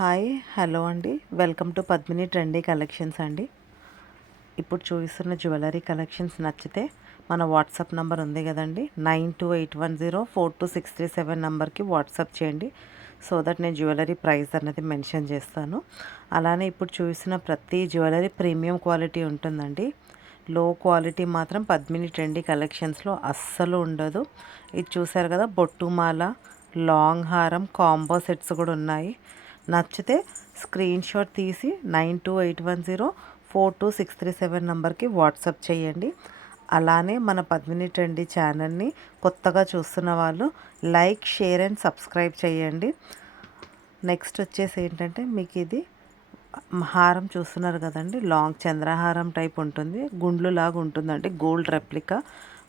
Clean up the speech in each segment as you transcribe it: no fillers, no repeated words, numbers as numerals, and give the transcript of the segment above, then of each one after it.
Hi hello అండి. Welcome to Padmini trendy collections అండి. ఇప్పుడు చూపిస్తున్న జ్యువెలరీ కలెక్షన్స్ నచ్చితే మన వాట్సాప్ నెంబర్ ఉంది కదండి, 9281042637 నెంబర్కి వాట్సాప్ చేయండి. సో దట్ నేను జ్యువెలరీ ప్రైస్ అనేది మెన్షన్ చేస్తాను. అలానే ఇప్పుడు చూసిన ప్రతి జ్యువెలరీ ప్రీమియం క్వాలిటీ ఉంటుందండి. లో క్వాలిటీ మాత్రం పద్మిని ట్రెండీ కలెక్షన్స్లో అస్సలు ఉండదు. ఇది చూసారు కదా, బొట్టుమాల, లాంగ్ హారం కాంబో సెట్స్ కూడా ఉన్నాయి. నచ్చితే స్క్రీన్ షాట్ తీసి 9281042637 నెంబర్కి వాట్సాప్ చేయండి. అలానే మన పద్మిని ట్రెండీ ఛానల్ని కొత్తగా చూస్తున్న వాళ్ళు లైక్, షేర్ అండ్ సబ్స్క్రైబ్ చేయండి. నెక్స్ట్ వచ్చేసి ఏంటంటే, మీకు ఇది హారం చూస్తున్నారు కదండి, లాంగ్ చంద్రహారం టైప్ ఉంటుంది, గుండ్లు లాగా ఉంటుందండి, గోల్డ్ రెప్లికా,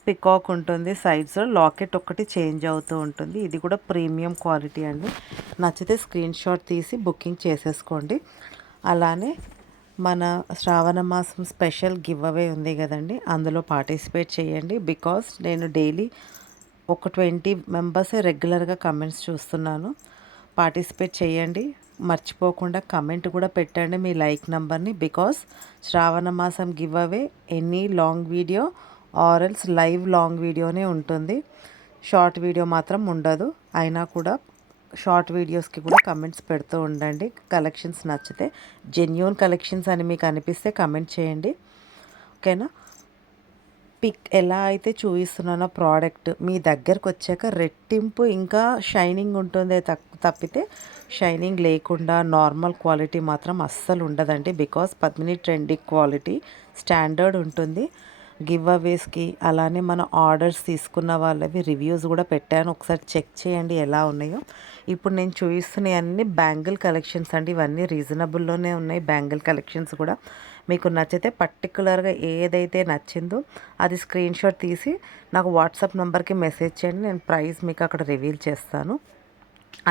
పికాక్ ఉంటుంది, సైడ్స్లో లాకెట్ ఒకటి చేంజ్ అవుతూ ఉంటుంది. ఇది కూడా ప్రీమియం క్వాలిటీ అండి. నచ్చితే స్క్రీన్ షాట్ తీసి బుకింగ్ చేసేసుకోండి. అలానే మన శ్రావణ మాసం స్పెషల్ గివ్ అవే ఉంది కదండి, అందులో పార్టిసిపేట్ చేయండి. బికాస్ నేను డైలీ ఒక 20 మెంబర్సే రెగ్యులర్గా కమెంట్స్ చూస్తున్నాను. పార్టిసిపేట్ చేయండి. మర్చిపోకుండా కమెంట్ కూడా పెట్టండి మీ లైక్ నెంబర్ని. బికాస్ శ్రావణ మాసం give away any long video or else live long video ఉంటుంది, షార్ట్ వీడియో మాత్రం ఉండదు. అయినా కూడా షార్ట్ వీడియోస్కి కూడా కమెంట్స్ పెడుతూ ఉండండి. కలెక్షన్స్ నచ్చితే, జెన్యూన్ కలెక్షన్స్ అని మీకు అనిపిస్తే కమెంట్ చేయండి, ఓకేనా. పిక్ ఎలా అయితే చూపిస్తున్నానో ప్రోడక్ట్ మీ దగ్గరకు వచ్చాక రెట్టింపు ఇంకా షైనింగ్ ఉంటుంది తప్పితే షైనింగ్ లేకుండా నార్మల్ క్వాలిటీ మాత్రం అస్సలు ఉండదండి. Because Padmini trendy quality standard ఉంటుంది. గివ్ అవేస్కి అలానే మన ఆర్డర్స్ తీసుకున్న వాళ్ళవి రివ్యూస్ కూడా పెట్టాను, ఒకసారి చెక్ చేయండి ఎలా ఉన్నాయో. ఇప్పుడు నేను చూపిస్తున్నాయి అన్ని బ్యాంగిల్ కలెక్షన్స్ అండి. ఇవన్నీ రీజనబుల్లోనే ఉన్నాయి. బ్యాంగిల్ కలెక్షన్స్ కూడా మీకు నచ్చితే పర్టికులర్గా ఏదైతే నచ్చిందో అది స్క్రీన్ షాట్ తీసి నాకు వాట్సాప్ నెంబర్కి మెసేజ్ చేయండి, నేను ప్రైస్ మీకు అక్కడ రివీల్ చేస్తాను.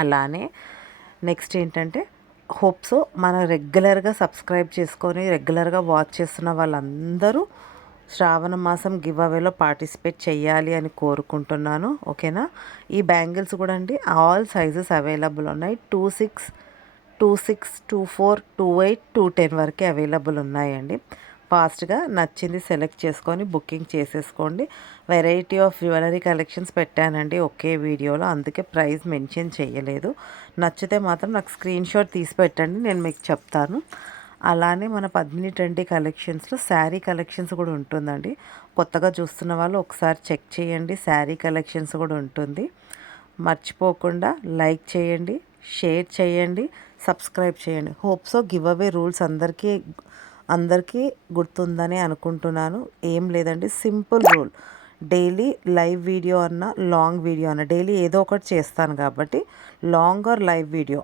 అలానే నెక్స్ట్ ఏంటంటే, హోప్స్ మన రెగ్యులర్గా సబ్స్క్రైబ్ చేసుకొని రెగ్యులర్గా వాచ్ చేస్తున్న వాళ్ళందరూ శ్రావణ మాసం గివ్ అవేలో పార్టిసిపేట్ చేయాలి అని కోరుకుంటున్నాను, ఓకేనా. ఈ బ్యాంగిల్స్ కూడా అండి ఆల్ సైజెస్ అవైలబుల్ ఉన్నాయి. 26, 26, 24, 28, 210 వరకే అవైలబుల్ ఉన్నాయండి. ఫాస్ట్గా నచ్చింది సెలెక్ట్ చేసుకొని బుకింగ్ చేసేసుకోండి. వెరైటీ ఆఫ్ జ్యువెలరీ కలెక్షన్స్ పెట్టానండి ఒకే వీడియోలో, అందుకే ప్రైస్ మెన్షన్ చేయలేదు. నచ్చితే మాత్రం నాకు స్క్రీన్ షాట్ తీసి పెట్టండి, నేను మీకు చెప్తాను. అలానే మన పద్మిని ట్రెండీ కలెక్షన్స్లో శారీ కలెక్షన్స్ కూడా ఉంటుందండి. కొత్తగా చూస్తున్న వాళ్ళు ఒకసారి చెక్ చేయండి, శారీ కలెక్షన్స్ కూడా ఉంటుంది. మర్చిపోకుండా లైక్ చేయండి, షేర్ చేయండి, సబ్స్క్రైబ్ చేయండి. హోప్స్ గివ్ అవే రూల్స్ అందరికీ గుర్తుందని అనుకుంటున్నాను. ఏం లేదండి, simple rule. Daily live video అన్నా లాంగ్ వీడియో అన్నా డైలీ ఏదో ఒకటి చేస్తాను కాబట్టి లాంగ్ ఆర్ లైవ్ వీడియో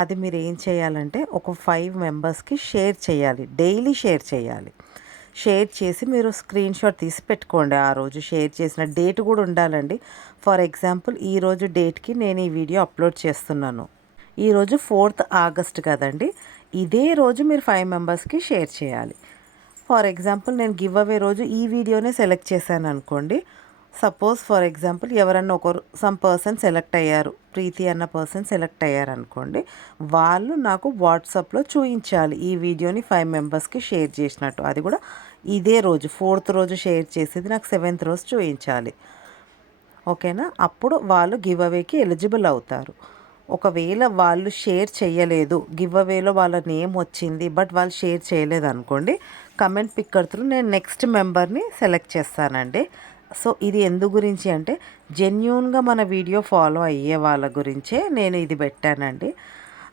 అది మీరు ఏం చేయాలంటే ఒక 5 మెంబర్స్కి షేర్ చేయాలి, డైలీ షేర్ చేయాలి. షేర్ చేసి మీరు స్క్రీన్ షాట్ తీసి పెట్టుకోండి. ఆ రోజు షేర్ చేసిన డేట్ కూడా ఉండాలండి. ఫర్ ఎగ్జాంపుల్ ఈరోజు డేట్కి నేను ఈ వీడియో అప్లోడ్ చేస్తున్నాను, ఈరోజు 4th ఆగస్ట్ కదండి, ఇదే రోజు మీరు 5 మెంబర్స్కి షేర్ చేయాలి. ఫర్ ఎగ్జాంపుల్ నేను గివ్ అవే రోజు ఈ వీడియోనే సెలెక్ట్ చేశాను అనుకోండి. సపోజ్ ఫర్ ఎగ్జాంపుల్ ఎవరన్నా ఒకరు సమ్ పర్సన్ సెలెక్ట్ అయ్యారు, ప్రీతి అన్న పర్సన్ సెలెక్ట్ అయ్యారు అనుకోండి, వాళ్ళు నాకు వాట్సాప్లో చూపించాలి ఈ వీడియోని 5 మెంబర్స్కి షేర్ చేసినట్టు. అది కూడా ఇదే రోజు 4th రోజు షేర్ చేసేది నాకు 7th రోజు చూపించాలి, ఓకేనా. అప్పుడు వాళ్ళు గివ్ అవేకి ఎలిజిబుల్ అవుతారు. ఒకవేళ వాళ్ళు షేర్ చేయలేదు, గివ్ అవేలో వాళ్ళ నేమ్ వచ్చింది బట్ వాళ్ళు షేర్ చేయలేదు అనుకోండి, కమెంట్ పిక్కర్ త్రూ నేను నెక్స్ట్ మెంబర్ని సెలెక్ట్ చేస్తానండి. సో ఇది ఎందు గురించి అంటే, జెన్యూన్గా మన వీడియో ఫాలో అయ్యే వాళ్ళ గురించే నేను ఇది పెట్టానండి.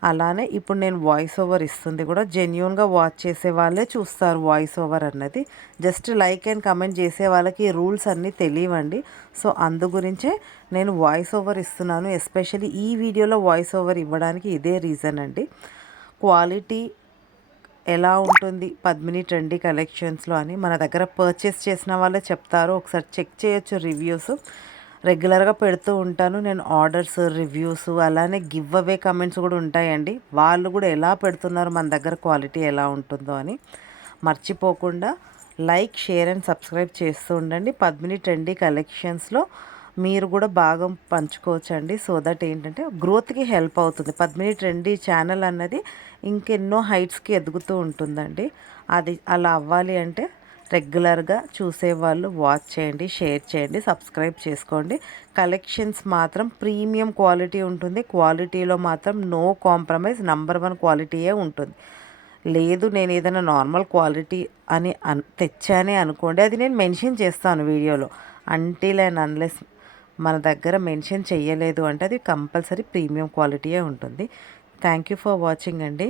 అలానే ఇప్పుడు నేను వాయిస్ ఓవర్ ఇస్తుంది కూడా జెన్యూన్గా వాచ్ చేసే వాళ్ళే చూస్తారు వాయిస్ ఓవర్ అన్నది. జస్ట్ లైక్ అండ్ కమెంట్ చేసే వాళ్ళకి ఈ రూల్స్ అన్నీ తెలియవండి. సో అందు గురించే నేను వాయిస్ ఓవర్ ఇస్తున్నాను. ఎస్పెషల్లీ ఈ వీడియోలో వాయిస్ ఓవర్ ఇవ్వడానికి ఇదే రీజన్ అండి. క్వాలిటీ ఎలా ఉంటుంది పద్మిని ట్రెండీ కలెక్షన్స్లో అని మన దగ్గర పర్చేస్ చేసిన వాళ్ళే చెప్తారు, ఒకసారి చెక్ చేయొచ్చు రివ్యూస్. రెగ్యులర్గా పెడుతూ ఉంటాను నేను ఆర్డర్స్, రివ్యూస్, అలానే గివ్ అవే కమెంట్స్ కూడా ఉంటాయండి. వాళ్ళు కూడా ఎలా పెడుతున్నారు, మన దగ్గర క్వాలిటీ ఎలా ఉంటుందో అని. మర్చిపోకుండా లైక్, షేర్ అండ్ సబ్స్క్రైబ్ చేస్తూ ఉండండి. పద్మిని ట్రెండీ కలెక్షన్స్లో మీరు కూడా బాగా పంచుకోవచ్చండి. సో దట్ ఏంటంటే గ్రోత్కి హెల్ప్ అవుతుంది. పద్మిని ట్రెండీ ఛానల్ అన్నది ఇంకెన్నో హైట్స్కి ఎదుగుతూ ఉంటుందండి. అది అలా అవ్వాలి అంటే రెగ్యులర్గా చూసేవాళ్ళు వాచ్ చేయండి, షేర్ చేయండి, సబ్స్క్రైబ్ చేసుకోండి. కలెక్షన్స్ మాత్రం ప్రీమియం క్వాలిటీ ఉంటుంది. క్వాలిటీలో మాత్రం నో కాంప్రమైజ్, నంబర్ 1 క్వాలిటీయే ఉంటుంది. లేదు నేను ఏదైనా నార్మల్ క్వాలిటీ అని తెచ్చానే అనుకోండి, అది నేను మెన్షన్ చేస్తాను వీడియోలో. అంటిల్ అండ్ అన్లెస్ మన దగ్గర మెన్షన్ చెయ్యలేదు అంటే అది కంపల్సరీ ప్రీమియం క్వాలిటీయే ఉంటుంది. థ్యాంక్ యూ ఫర్ వాచింగ్ అండి.